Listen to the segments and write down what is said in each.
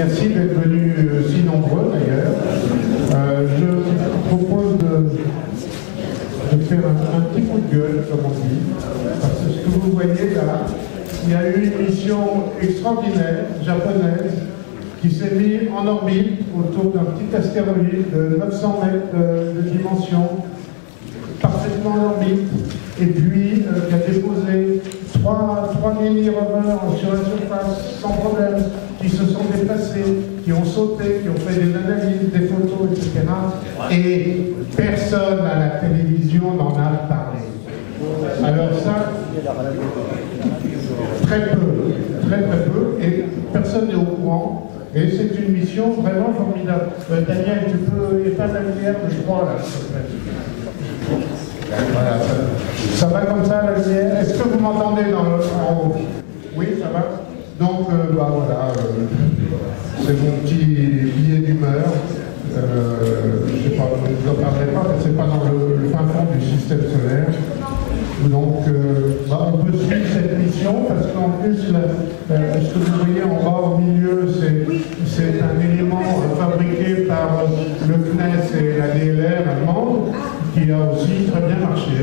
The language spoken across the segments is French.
merci d'être venus si nombreux d'ailleurs. Je propose de faire un petit coup de gueule, comme on dit, parce que ce que vous voyez là, il y a eu une mission extraordinaire, japonaise, qui s'est mise en orbite autour d'un petit astéroïde de 900 mètres de dimension, parfaitement en orbite, et puis qui a déposé trois mini-rovers sur la surface sans problème, qui se sont déplacés, qui ont sauté, qui ont fait des analyses, des photos, etc. Et personne à la télévision n'en a parlé. Alors ça, très peu, et personne n'est au courant. Et c'est une mission vraiment formidable. Daniel, tu peux éteindre la lumière de 3 là, s'il te plaît. Voilà, ça va comme ça la lumière. Est-ce que vous m'entendez en haut? Oui, ça va. Donc, voilà, c'est mon petit billet d'humeur. Je ne sais pas, je ne vous en parlerai pas, mais c'est pas dans le fin fond du système solaire. Donc, on peut suivre cette mission parce qu'en plus, ce que vous voyez en bas au milieu, c'est un élément fabriqué par le CNES et la DLR allemande qui a aussi très bien marché.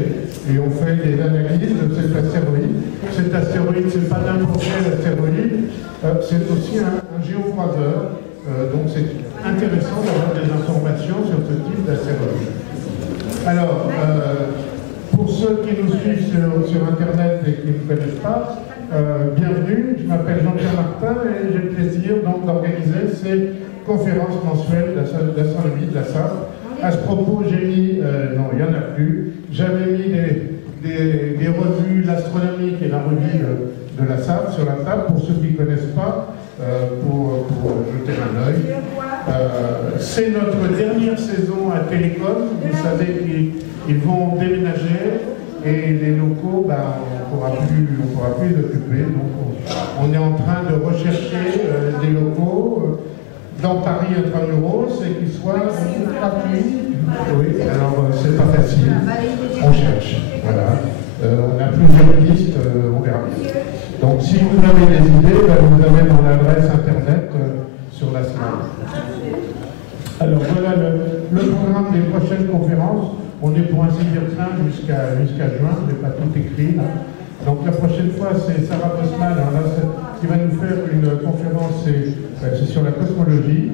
Et on fait des analyses de cet astéroïde. Cet astéroïde, ce n'est pas n'importe quel astéroïde, c'est aussi un géocroiseur. Donc c'est intéressant d'avoir des informations sur ce type d'astéroïde. Alors, pour ceux qui nous suivent sur Internet et qui ne me connaissent pas, bienvenue, je m'appelle Jean-Pierre Martin et j'ai le plaisir d'organiser ces conférences mensuelles d'astronomie de la SAF. À ce propos, j'ai mis, non, il n'y en a plus, j'avais mis des revues, l'astronomique et la revue de la SAF sur la table, pour ceux qui ne connaissent pas, pour jeter un œil. C'est notre dernière saison à Télécom, vous savez qu'ils vont déménager et les locaux, on ne pourra plus les occuper, donc on est en train de rechercher des locaux dans Paris intramuros et qui soient gratuits. Oui, alors c'est pas facile, on cherche, voilà. On a plusieurs pistes, on verra bien. Donc si vous avez des idées, vous avez mon adresse internet sur la slide. Alors voilà le programme des prochaines conférences. On est pour ainsi dire plein jusqu'à juin, je n'ai pas tout écrit là. Donc la prochaine fois c'est Sarah Bosman, alors là, qui va nous faire une conférence, c'est sur la cosmologie.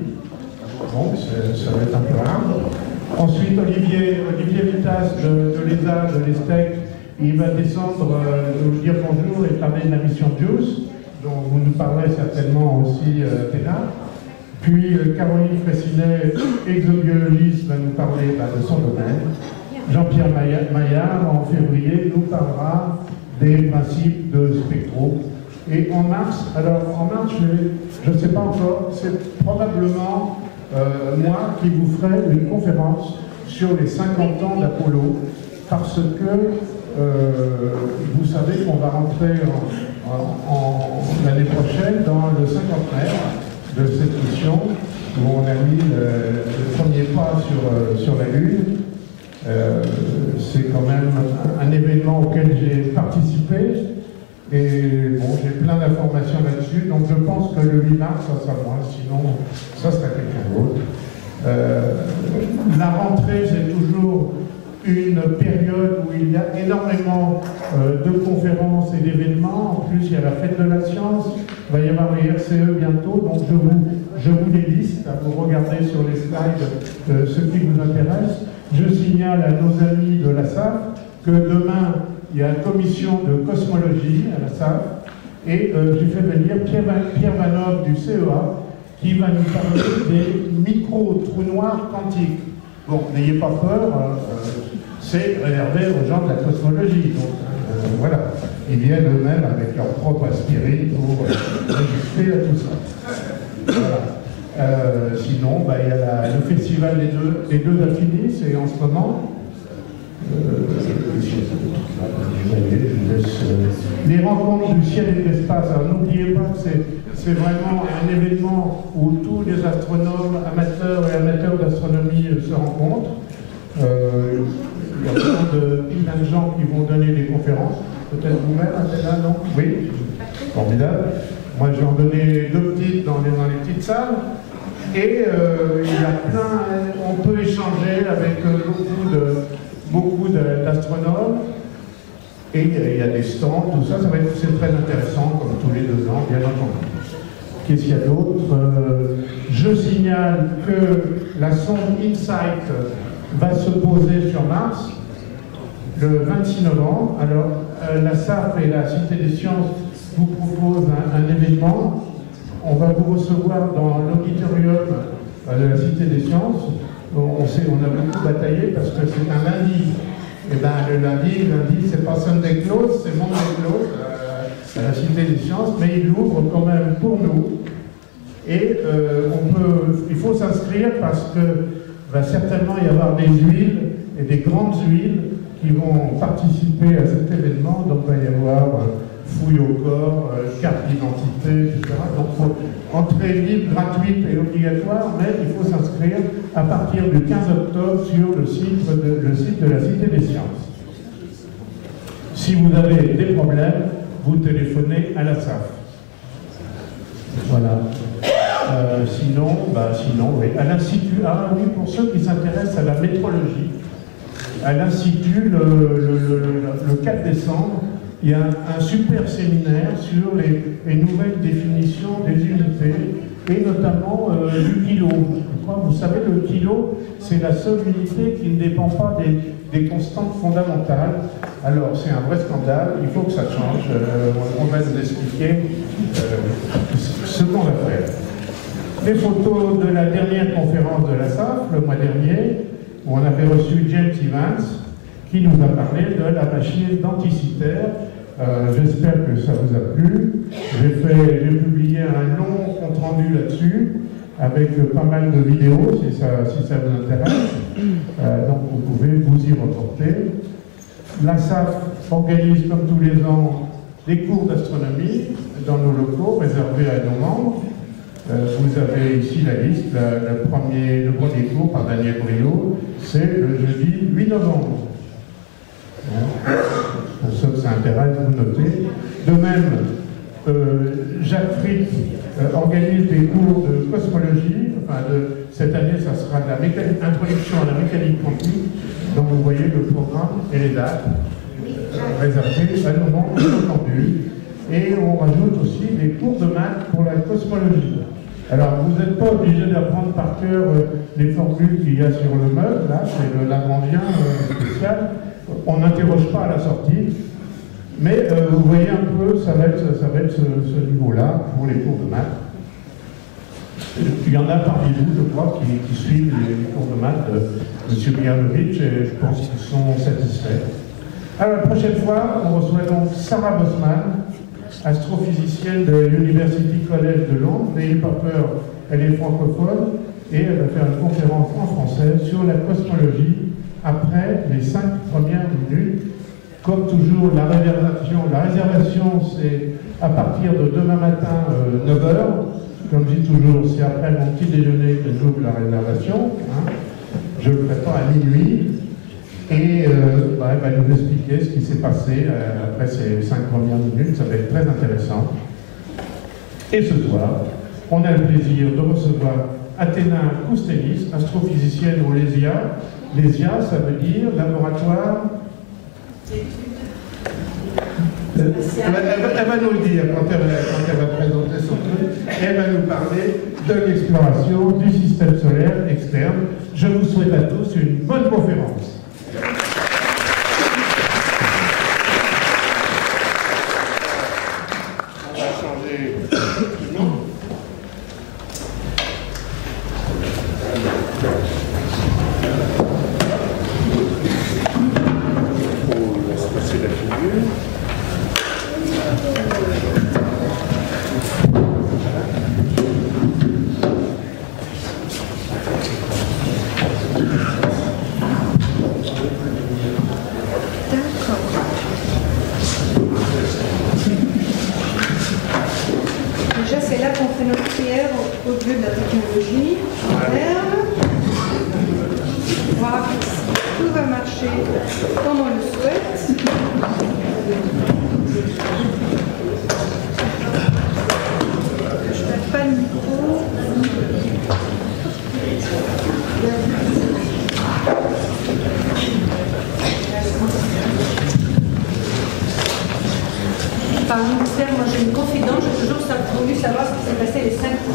Bon, ça va être un peu rare. Ensuite Olivier Vitas de l'ESA, de l'ESTEC, il va descendre nous dire bonjour et parler de la mission JUICE, dont vous nous parlerez certainement aussi, Théna. Puis Caroline Fressinet, exobiologiste, va nous parler de son domaine. Jean-Pierre Maillard, en février, nous parlera des principes de spectro. Et en mars, je ne sais pas encore, c'est probablement moi qui vous ferai une conférence sur les 50 ans d'Apollo, parce que vous savez qu'on va rentrer l'année prochaine dans le cinquantenaire de cette mission, où on a mis le premier pas sur la Lune. C'est quand même un événement auquel j'ai participé, et bon, j'ai plein d'informations là-dessus, donc je pense que le 8 mars, ça sera moi, sinon ça sera quelqu'un d'autre. La rentrée, c'est toujours une période où il y a énormément de conférences et d'événements. En plus, il y a la fête de la science, il va y avoir les RCE bientôt, donc je vous les liste, vous regardez sur les slides ce qui vous intéresse. Je signale à nos amis de la SAF que demain, il y a une commission de cosmologie à la SAF, et j'ai fait venir Pierre Vanov du CEA, qui va nous parler des micro-trous noirs quantiques. Bon, n'ayez pas peur, c'est réservé aux gens de la cosmologie. Donc, voilà, ils viennent eux-mêmes avec leur propre aspirine pour résister à tout ça. Voilà. Sinon, il y a le festival des deux Infinis, c'est en ce moment. Les rencontres du ciel et de l'espace. Alors n'oubliez pas que c'est vraiment un événement où tous les astronomes, amateurs et amateurs d'astronomie se rencontrent. Il y a plein de gens qui vont donner des conférences. Peut-être vous-même, Athéna, non? Oui, formidable. Moi, je vais en donner deux petites dans les petites salle et il y a plein, on peut échanger avec beaucoup d'astronomes et il y a des stands, tout ça, c'est très intéressant comme tous les 2 ans, bien entendu. Qu'est-ce qu'il y a d'autre? Je signale que la sonde InSight va se poser sur Mars le 26 novembre. Alors, la SAF et la Cité des Sciences vous proposent un événement. On va vous recevoir dans l'auditorium de la Cité des Sciences. On a beaucoup bataillé parce que c'est un lundi. Et bien, le lundi, c'est pas Sunday Close, c'est Monday Close à la Cité des Sciences, mais il ouvre quand même pour nous. Et il faut s'inscrire parce que va certainement y avoir des huiles et des grandes huiles qui vont participer à cet événement. Donc il va y avoir fouille au corps, carte d'identité, etc. Donc entrée libre, gratuite et obligatoire, mais il faut s'inscrire à partir du 15 octobre sur le site de la Cité des Sciences. Si vous avez des problèmes, vous téléphonez à la SAF. Voilà. Sinon, oui. À l'Institut, pour ceux qui s'intéressent à la métrologie, à l'Institut, le 4 décembre, il y a un super séminaire sur les nouvelles définitions des unités, et notamment du kilo. Vous savez, le kilo, c'est la seule unité qui ne dépend pas des constantes fondamentales. Alors, c'est un vrai scandale, il faut que ça change. On va vous expliquer ce qu'on va faire. Les photos de la dernière conférence de la SAF, le mois dernier, où on avait reçu James Evans, qui nous a parlé de la machine denticitaire. J'espère que ça vous a plu. J'ai publié un long compte-rendu là-dessus, avec pas mal de vidéos, si ça vous intéresse. Donc vous pouvez vous y reporter. La SAF organise, comme tous les ans, des cours d'astronomie dans nos locaux, réservés à nos membres. Vous avez ici la liste. Le premier cours par Daniel Brio, c'est le jeudi 8 novembre. Pour ceux que ça intéresse, vous notez. De même, Jacques Fritz organise des cours de cosmologie. Cette année, ça sera de la introduction à la mécanique quantique. Donc vous voyez le programme et les dates réservés à nos membres, bien entendu. Et on rajoute aussi des cours de maths pour la cosmologie. Alors, vous n'êtes pas obligé d'apprendre par cœur les formules qu'il y a sur le meuble, là, c'est le Lagrangien spécial. On n'interroge pas à la sortie, mais vous voyez un peu, ça va être ce niveau-là pour les cours de maths. Il y en a parmi vous, je crois, qui suivent les cours de maths de M. Mihalovic, et je pense qu'ils sont satisfaits. Alors, la prochaine fois, on reçoit donc Sarah Bosman, astrophysicienne de l'University College de Londres. N'ayez pas peur, elle est francophone et elle va faire une conférence en français sur la cosmologie après les 5 premières minutes. Comme toujours, la réservation c'est à partir de demain matin 9h. Comme je dis toujours, c'est après mon petit déjeuner que j'ouvre la réservation. Je ne le ferai pas à minuit. Et elle va nous expliquer ce qui s'est passé après ces 5 premières minutes. Ça va être très intéressant. Et ce soir, on a le plaisir de recevoir Athéna Koustelis, astrophysicienne au LESIA. LESIA, ça veut dire laboratoire. Elle va nous le dire quand elle va présenter son truc. Elle va nous parler de l'exploration du système solaire externe. Je vous souhaite à tous une bonne conférence. On va changer de nom. On va se passer la figure.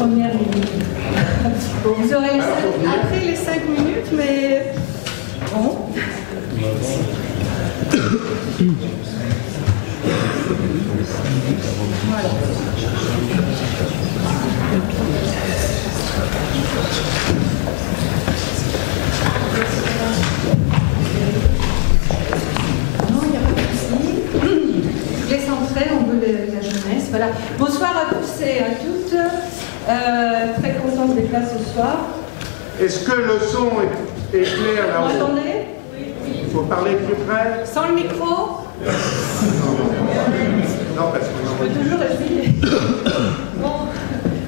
premières minutes. Bon, vous aurez après les 5 minutes, mais bon. Voilà. Non, il n'y a pas de souci. Je laisse entrer, on veut la jeunesse. Voilà. Bonsoir à tous et à toutes. Très contente d'être là ce soir. Est-ce que le son est clair là-haut? Vous m'entendez? Il faut parler plus près. Sans le micro? Non, parce que Je peux toujours essayer. Bon,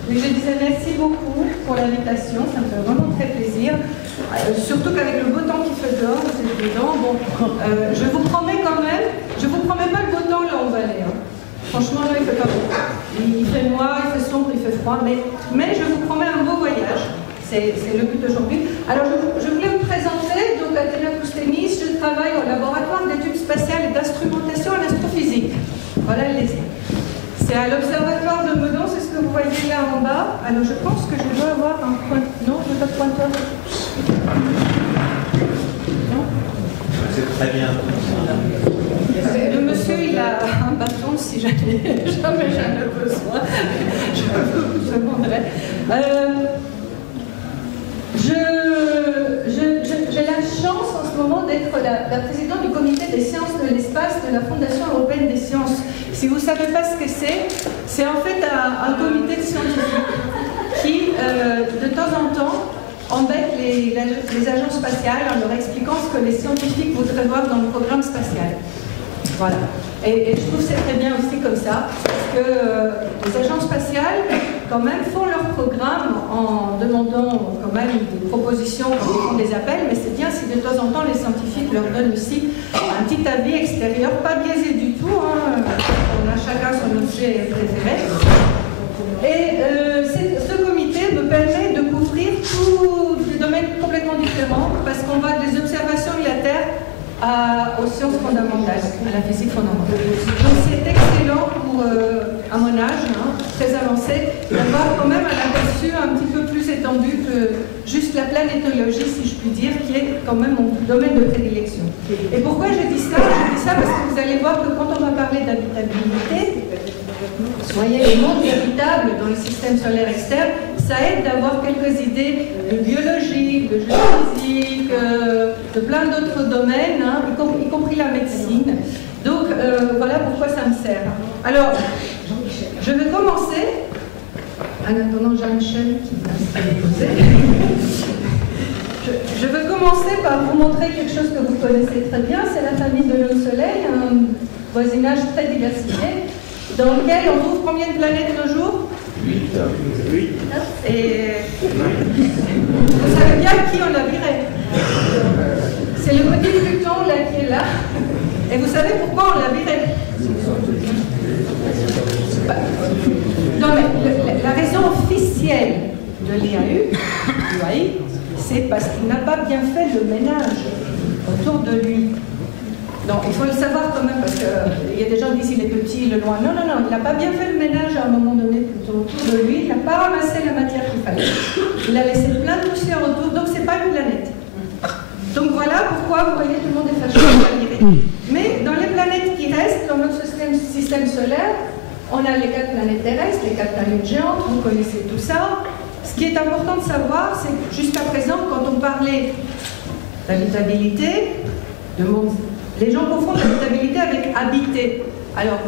mais je disais merci beaucoup pour l'invitation, ça me fait vraiment très plaisir. Surtout qu'avec le beau temps qu'il fait dehors, c'est évident. Bon, je vous promets quand même, je vous promets pas le beau temps là en Valais. Hein. Franchement, là, il fait pas beau. Il fait noir, il fait sombre, il fait froid, mais je vous promets un beau voyage. C'est le but d'aujourd'hui. Alors, je voulais vous présenter, donc Athéna Kousténis, je travaille au laboratoire d'études spatiales et d'instrumentation en astrophysique. Voilà le dessin. C'est à l'observatoire de Meudon, c'est ce que vous voyez là en bas. Alors, je pense que je dois avoir un point. Non, je n'ai pas de pointeur. Non? C'est très bien. Le monsieur, il a un bâton si jamais j'en ai besoin. Je vous demanderai. J'ai la chance en ce moment d'être la présidente du comité des sciences de l'espace de la Fondation européenne des sciences. Si vous ne savez pas ce que c'est en fait un comité de scientifiques qui, de temps en temps, embête les agences spatiales en leur expliquant ce que les scientifiques voudraient voir dans le programme spatial. Voilà. Et je trouve que c'est très bien aussi comme ça, parce que les agences spatiales, quand même, font leur programme en demandant quand même des propositions quand ils font des appels, mais c'est bien si de temps en temps les scientifiques leur donnent aussi un petit avis extérieur, pas biaisé du tout, hein. On a chacun son objet préféré. Et ce comité me permet de couvrir tous des domaines complètement différents, parce qu'on va des observations de la Terre aux sciences fondamentales, à la physique fondamentale. Donc c'est excellent pour, à mon âge, hein, très avancé, d'avoir quand même un aperçu un petit peu plus étendu que juste la planétologie, si je puis dire, qui est quand même mon domaine de prédilection. Et pourquoi je dis ça? Je dis ça parce que vous allez voir que quand on va parler d'habitabilité, vous voyez, les mondes habitables dans le système solaire externe, ça aide d'avoir quelques idées de biologie, de géophysique, de plein d'autres domaines, hein, y compris la médecine. Donc, voilà pourquoi ça me sert. Alors, je vais commencer, en attendant Jean-Michel qui va se déposer. Je vais commencer par vous montrer quelque chose que vous connaissez très bien, c'est la famille de notre Soleil, un voisinage très diversifié, dans lequel on trouve combien de planètes nos jours? 8. Et vous savez bien qui on a viré? C'est le petit Pluton là qui est là. Et vous savez pourquoi on l'a viré? Non mais la raison officielle de l'IAU, c'est parce qu'il n'a pas bien fait le ménage autour de lui. Non, il faut le savoir quand même, parce qu'il y a des gens qui disent qu'il est petit, il est loin. Non, non, non, il n'a pas bien fait le ménage à un moment donné plutôt autour de lui, il n'a pas ramassé la matière qu'il fallait. Il a laissé plein de poussière autour, donc c'est pas une planète. Donc voilà pourquoi, vous voyez, tout le monde est fâché de la virer. Mais dans les planètes qui restent, dans notre système solaire, on a les 4 planètes terrestres, les 4 planètes géantes, vous connaissez tout ça. Ce qui est important de savoir, c'est que jusqu'à présent, quand on parlait d'habitabilité, de monde, les gens confondent habitabilité avec habiter. Alors,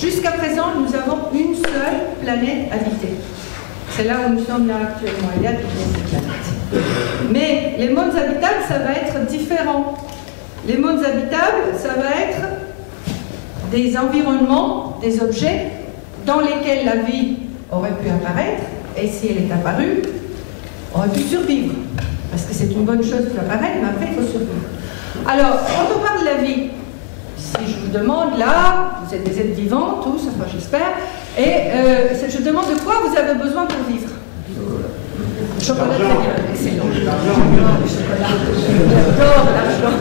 jusqu'à présent, nous avons une seule planète habitée. C'est là où nous sommes là actuellement. Il y a toutes ces planètes. Mais les mondes habitables, ça va être différent. Les mondes habitables, ça va être des environnements, des objets dans lesquels la vie aurait pu apparaître, et si elle est apparue, aurait pu survivre. Parce que c'est une bonne chose d'apparaître, mais après, il faut survivre. Alors, quand on parle de la vie, si je vous demande, là, vous êtes des êtres vivants, tous, enfin j'espère, et je demande de quoi vous avez besoin pour vivre. Chocolat, très bien, excellent. Le chocolat, j'adore l'argent.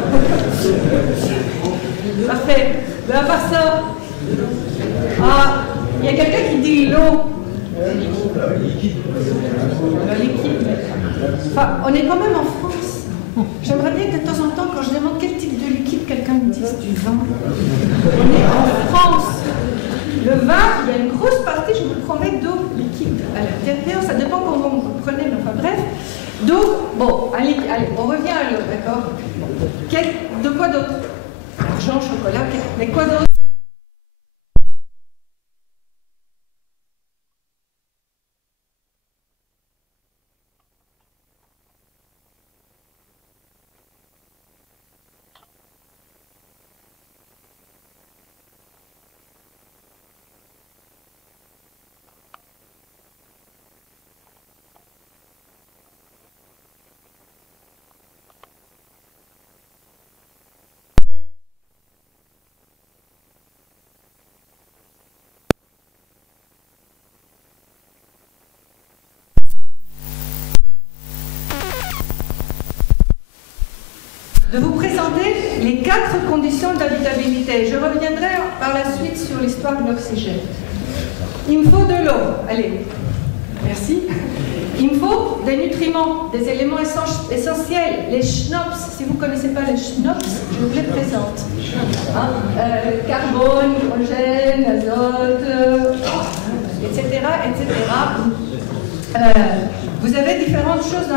Parfait. Mais à part ça, il y a quelqu'un qui dit l'eau. Le liquide. Enfin, on est quand même en France. J'aimerais bien que de temps en temps, quand je demande quel type de liquide, quelqu'un me dise du vin. On est en France. Le vin, il y a une grosse partie, je vous le promets, d'eau liquide à l'intérieur. Ça dépend comment vous le prenez, mais enfin bref. Donc, bon, allez, on revient à l'eau, d'accord? De quoi d'autre? Argent, chocolat, mais quoi d'autre? De vous présenter les 4 conditions d'habitabilité. Je reviendrai par la suite sur l'histoire de l'oxygène. Il me faut de l'eau. Allez, merci. Il me faut des nutriments, des éléments essentiels, les schnops. Si vous ne connaissez pas les schnops, je vous les présente. Hein? Carbone, hydrogène, azote, etc. Vous avez différentes choses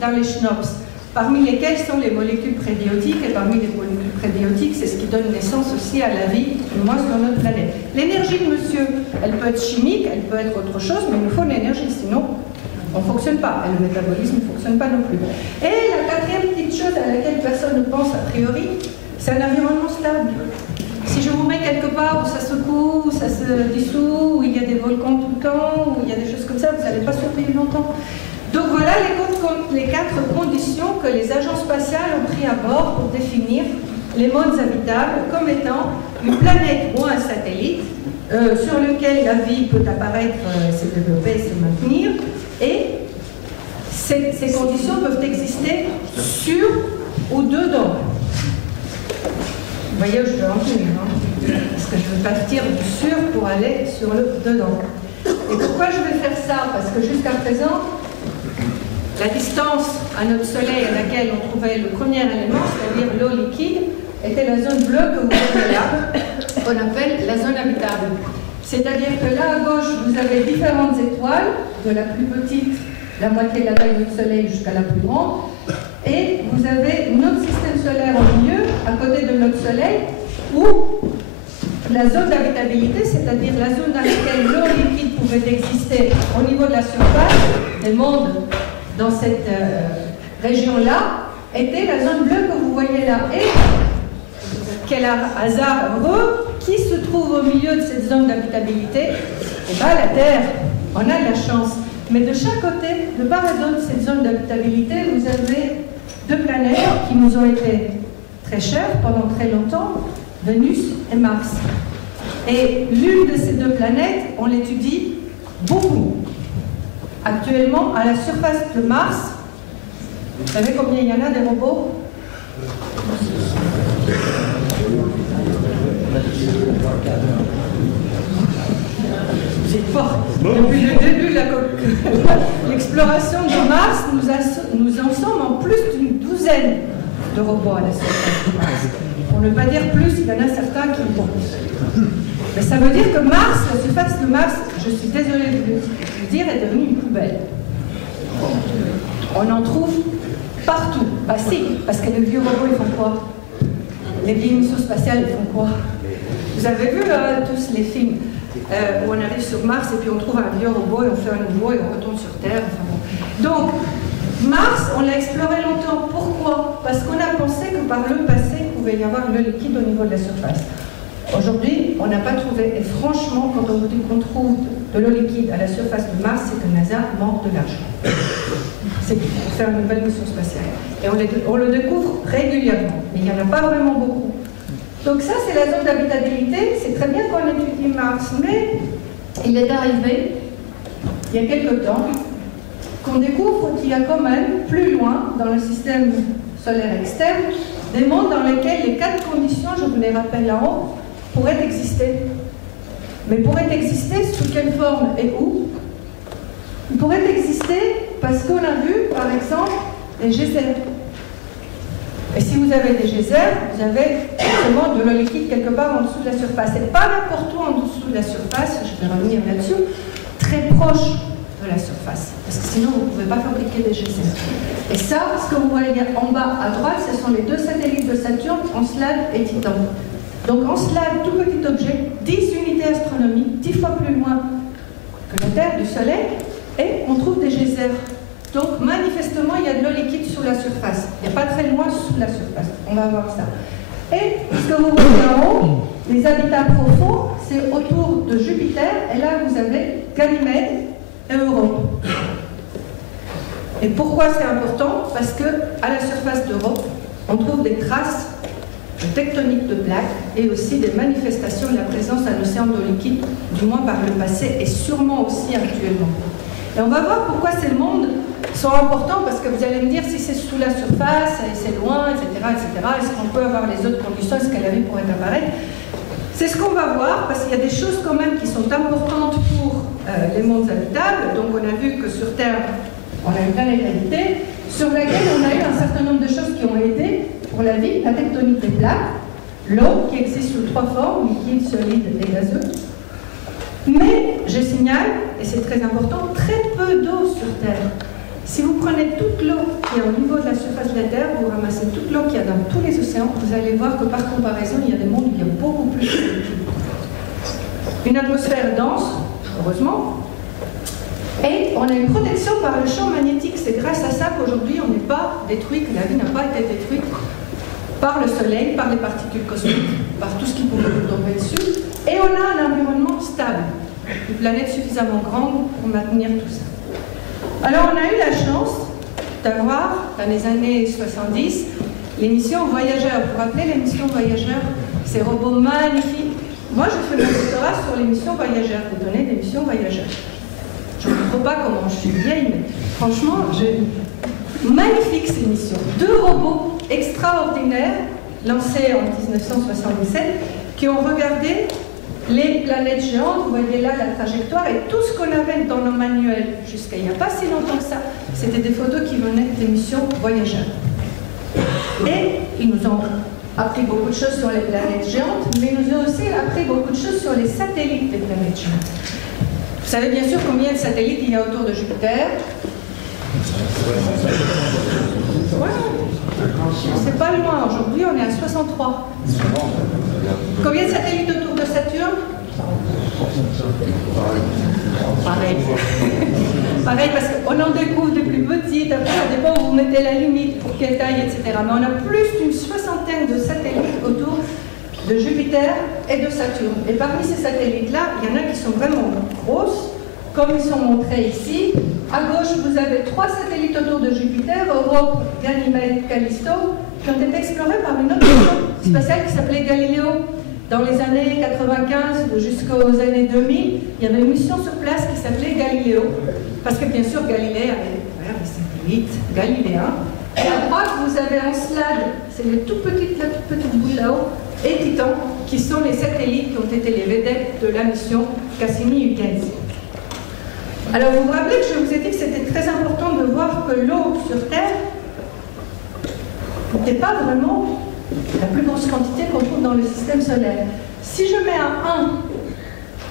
dans les schnops, parmi lesquelles sont les molécules prébiotiques, et parmi les molécules prébiotiques, c'est ce qui donne naissance aussi à la vie, du moins sur notre planète. L'énergie de monsieur, elle peut être chimique, elle peut être autre chose, mais il nous faut de l'énergie, sinon on ne fonctionne pas, et le métabolisme ne fonctionne pas non plus. Et la 4e petite chose à laquelle personne ne pense a priori, c'est un environnement stable. Si je vous mets quelque part où ça secoue, où ça se dissout, où il y a des volcans tout le temps, où il y a des choses comme ça, vous n'allez pas survivre longtemps. Donc voilà les 4 conditions que les agences spatiales ont pris à bord pour définir les mondes habitables comme étant une planète ou un satellite sur lequel la vie peut apparaître, se développer, se maintenir. Et ces conditions peuvent exister sur ou dedans. Vous voyez où je veux en venir, hein? Parce que je veux partir du sur pour aller sur le dedans. Et pourquoi je vais faire ça? Parce que jusqu'à présent, la distance à notre Soleil à laquelle on trouvait le premier élément, c'est-à-dire l'eau liquide, était la zone bleue que vous voyez là, qu'on appelle la zone habitable. C'est-à-dire que là à gauche, vous avez différentes étoiles, de la plus petite, la moitié de la taille de notre Soleil, jusqu'à la plus grande, et vous avez notre système solaire au milieu, à côté de notre Soleil, où la zone d'habitabilité, c'est-à-dire la zone dans laquelle l'eau liquide pouvait exister au niveau de la surface des mondes dans cette région-là, était la zone bleue que vous voyez là. Et quel hasard heureux, qui se trouve au milieu de cette zone d'habitabilité? Eh bien, la Terre. On a de la chance. Mais de chaque côté, de part et d'autre de cette zone d'habitabilité, vous avez 2 planètes qui nous ont été très chères pendant très longtemps, Vénus et Mars. Et l'une de ces 2 planètes, on l'étudie beaucoup. Actuellement, à la surface de Mars, vous savez combien il y en a des robots? C'est fort. Depuis le début de l'exploration de Mars, nous en sommes en plus d'une douzaine de robots à la surface de Mars. Pour ne pas dire plus, il y en a certains qui vont. Mais ça veut dire que Mars, la surface de Mars, je suis désolée de le dire, est devenue une poubelle. On en trouve partout. Bah si, parce que les vieux robots, ils font quoi? Les vieilles missions spatiales, ils font quoi? Vous avez vu tous les films où on arrive sur Mars et puis on trouve un vieux robot et on fait un nouveau et on retourne sur Terre. Enfin bon. Donc, Mars, on l'a exploré longtemps. Pourquoi? Parce qu'on a pensé que par le passé, il pouvait y avoir le liquide au niveau de la surface. Aujourd'hui, on n'a pas trouvé. Et franchement, quand on vous dit qu'on trouve de l'eau liquide à la surface de Mars, c'est que NASA manque de l'argent. C'est pour faire une nouvelle mission spatiale. Et on le découvre régulièrement. Mais il n'y en a pas vraiment beaucoup. Donc ça, c'est la zone d'habitabilité. C'est très bien qu'on étudie Mars. Mais il est arrivé, il y a quelque temps, qu'on découvre qu'il y a quand même, plus loin, dans le système solaire externe, des mondes dans lesquels les 4 conditions, je vous les rappelle là-haut, pourraient exister. Mais pourraient exister sous quelle forme et où? Il pourrait exister parce qu'on a vu, par exemple, les geysers. Et si vous avez des geysers, vous avez forcément de l'eau liquide quelque part en dessous de la surface. Et pas n'importe où en dessous de la surface, je vais revenir là-dessus, très proche de la surface. Parce que sinon, vous ne pouvez pas fabriquer des geysers. Et ça, ce que vous voyez en bas à droite, ce sont les 2 satellites de Saturne, Encelade et Titan. Donc Encelade, tout petit objet, 10 unités astronomiques, 10 fois plus loin que la Terre, du Soleil, et on trouve des geysers. Donc manifestement, il y a de l'eau liquide sous la surface. Il n'y a pas très loin sous la surface. On va voir ça. Et ce que vous voyez en haut, les habitats profonds, c'est autour de Jupiter, et là vous avez Ganymède et Europe. Et pourquoi c'est important? Parce qu'à la surface d'Europe, on trouve des traces de tectonique de plaques et aussi des manifestations de la présence d'un océan d'eau liquide, du moins par le passé et sûrement aussi actuellement. Et on va voir pourquoi ces mondes sont importants, parce que vous allez me dire si c'est sous la surface, et c'est loin, etc., est-ce qu'on peut avoir les autres conditions, est-ce que la vie pourrait apparaître? C'est ce qu'on va voir, parce qu'il y a des choses quand même qui sont importantes pour les mondes habitables. Donc on a vu que sur Terre, on a une planète habitée, sur laquelle on a eu un certain nombre de choses qui ont aidé pour la vie, la tectonique des plaques, l'eau qui existe sous 3 formes, liquide, solide et gazeux. Mais je signale, et c'est très important, très peu d'eau sur Terre. Si vous prenez toute l'eau qui est au niveau de la surface de la Terre, vous ramassez toute l'eau qu'il y a dans tous les océans, vous allez voir que par comparaison, il y a des mondes où il y a beaucoup plus de liquide. Une atmosphère dense, heureusement, et on a une protection par le champ magnétique. C'est grâce à ça qu'aujourd'hui on n'est pas détruit, que la vie n'a pas été détruite par le Soleil, par les particules cosmiques, par tout ce qui pourrait nous tomber dessus. Et on a un environnement stable, une planète suffisamment grande pour maintenir tout ça. Alors on a eu la chance d'avoir, dans les années 70, l'émission Voyageurs. Vous vous rappelez l'émission Voyageurs? Ces robots magnifiques. Moi je fais mon doctorat sur l'émission Voyageurs, des données d'émission Voyageurs. Je ne comprends pas comment je suis vieille, mais franchement, magnifique ces missions. 2 robots extraordinaires, lancés en 1977, qui ont regardé les planètes géantes. Vous voyez là la trajectoire, et tout ce qu'on avait dans nos manuels jusqu'à il n'y a pas si longtemps que ça, c'était des photos qui venaient des missions Voyageurs. Et ils nous ont appris beaucoup de choses sur les planètes géantes, mais ils nous ont aussi appris beaucoup de choses sur les satellites des planètes géantes. Vous savez bien sûr combien de satellites il y a autour de Jupiter? Ouais. C'est pas loin, aujourd'hui on est à 63. Combien de satellites autour de Saturne? Pareil. Pareil, parce qu'on en découvre des plus petites, après ça dépend où vous mettez la limite, pour quelle taille, etc. Mais on a plus d'une 60aine de satellites autour de Jupiter et de Saturne. Et parmi ces satellites-là, il y en a qui sont vraiment grosses, comme ils sont montrés ici. À gauche, vous avez 3 satellites autour de Jupiter, Europe, Ganymède, Callisto, qui ont été explorés par une autre mission spatiale qui s'appelait Galileo. Dans les années 95 jusqu'aux années 2000, il y avait une mission sur place qui s'appelait Galileo. Parce que bien sûr, Galilée avait des satellites galiléens. Et à droite, vous avez Encelade, c'est la toute petite boule là-haut, et Titan, qui sont les satellites qui ont été les vedettes de la mission Cassini-Huygens. Alors vous vous rappelez que je vous ai dit que c'était très important de voir que l'eau sur Terre n'était pas vraiment la plus grosse quantité qu'on trouve dans le système solaire. Si je mets à 1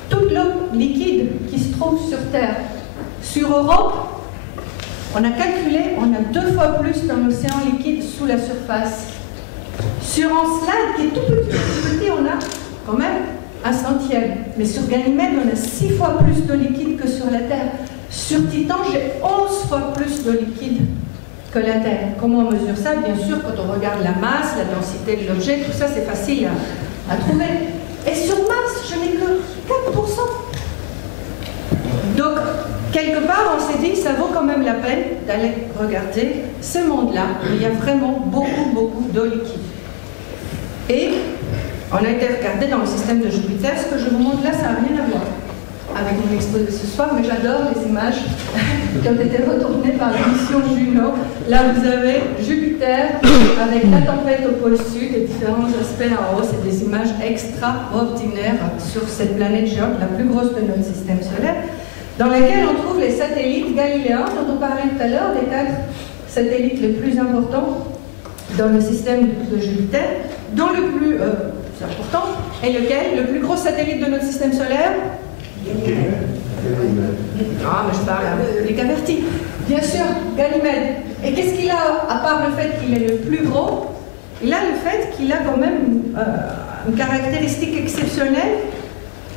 toute l'eau liquide qui se trouve sur Terre, sur Europe, on a calculé, on a 2 fois plus dans l'océan liquide sous la surface. Sur Encelade, qui est tout petit, on a quand même 1/100. Mais sur Ganymède, on a 6 fois plus de liquide que sur la Terre. Sur Titan, j'ai 11 fois plus de liquide que la Terre. Comment on mesure ça? Bien sûr, quand on regarde la masse, la densité de l'objet, tout ça, c'est facile à trouver. Et sur Mars, je n'ai que 4%. Donc, quelque part, on s'est dit, ça vaut quand même la peine d'aller regarder ce monde-là, où il y a vraiment beaucoup d'eau liquide. Et on a été regardé dans le système de Jupiter. Ce que je vous montre là, ça n'a rien à voir avec mon exposé ce soir, mais j'adore les images qui ont été retournées par la mission Juno. Là, vous avez Jupiter avec la tempête au pôle sud et différents aspects en haut. C'est des images extraordinaires sur cette planète géante, la plus grosse de notre système solaire. dans laquelle on trouve les satellites galiléens dont on parlait tout à l'heure, les 4 satellites les plus importants dans le système de Jupiter, dont le plus important est lequel? Le plus gros satellite de notre système solaire? Ah, mais je parle les Caverti. Bien sûr, Ganymède. Et qu'est-ce qu'il a, à part le fait qu'il est le plus gros? Il a le fait qu'il a quand même une caractéristique exceptionnelle.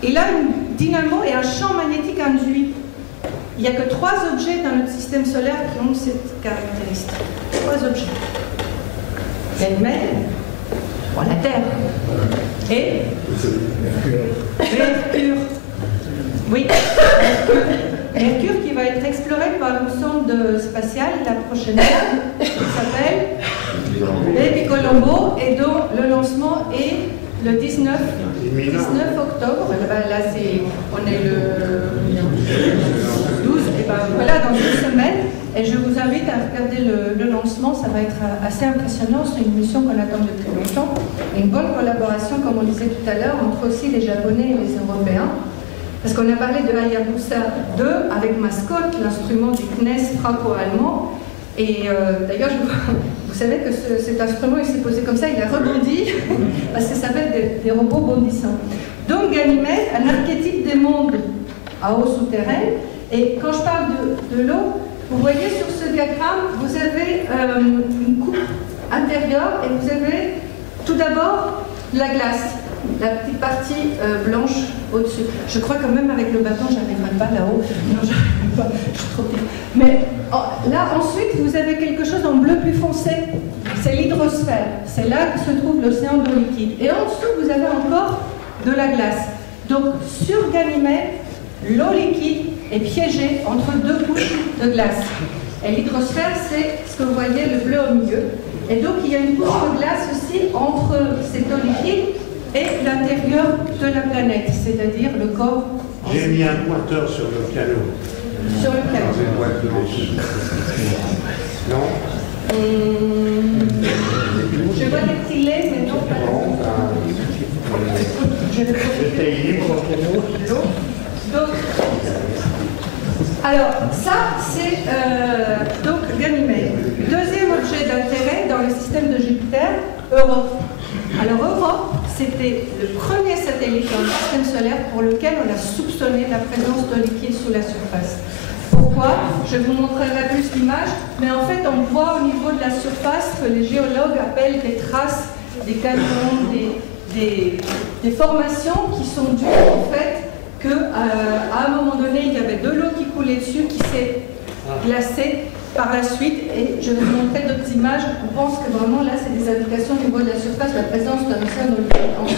Il a une dynamo et un champ magnétique induit. Il n'y a que 3 objets dans notre système solaire qui ont cette caractéristique. 3 objets. Ganymède, la Terre, et Mercure. Oui, Mercure qui va être exploré par une sonde spatiale la prochaine année, qui s'appelle Baby Colombo, et dont le lancement est le 19 octobre. Là, on est le 12, et ben voilà, dans une semaine. Et je vous invite à regarder le lancement, ça va être assez impressionnant. C'est une mission qu'on attend depuis longtemps. Une bonne collaboration, comme on disait tout à l'heure, entre aussi les Japonais et les Européens. Parce qu'on a parlé de Hayabusa 2 avec Mascotte, l'instrument du CNES franco-allemand. Et d'ailleurs, vous savez que cet instrument, il s'est posé comme ça, il a rebondi, parce que ça s'appelle des robots bondissants. Donc Ganymède, un archétype des mondes à eau souterraine. Et quand je parle de l'eau, vous voyez sur ce diagramme, vous avez une coupe intérieure et vous avez tout d'abord la glace, la petite partie blanche au-dessus. Je crois que même avec le bâton, je n'arriverai pas là-haut. Non, je n'arriverai pas, je suis trop petite. Mais là, ensuite, vous avez quelque chose en bleu plus foncé. C'est l'hydrosphère. C'est là que se trouve l'océan d'eau liquide. Et en dessous, vous avez encore de la glace. Donc, sur Ganymède, l'eau liquide est piégée entre 2 couches de glace. Et l'hydrosphère, c'est ce que vous voyez, le bleu au milieu. Et donc, il y a une couche de glace aussi entre cette eau liquide et l'intérieur de la planète, c'est-à-dire le corps. J'ai mis un pointeur sur le piano. Sur le piano. Dans une boîte blanche. Non Je vois des petits laits, mais non pas. Non, j'étais libre au piano. Donc, alors, ça, c'est donc Ganymède. Deuxième objet d'intérêt dans le système de Jupiter, Europe. Alors, Europe, c'était le premier satellite dans le système solaire pour lequel on a soupçonné la présence de liquide sous la surface. Pourquoi? Je vous montrerai plus l'image, mais en fait, on voit au niveau de la surface que les géologues appellent des traces, des canons, des formations qui sont dues en fait qu'à un moment donné, il y avait de l'eau qui coulait dessus, qui s'est glacée par la suite. Et je vais vous montrer d'autres images. On pense que vraiment là, c'est des indications au niveau de la surface, la présence d'un océan.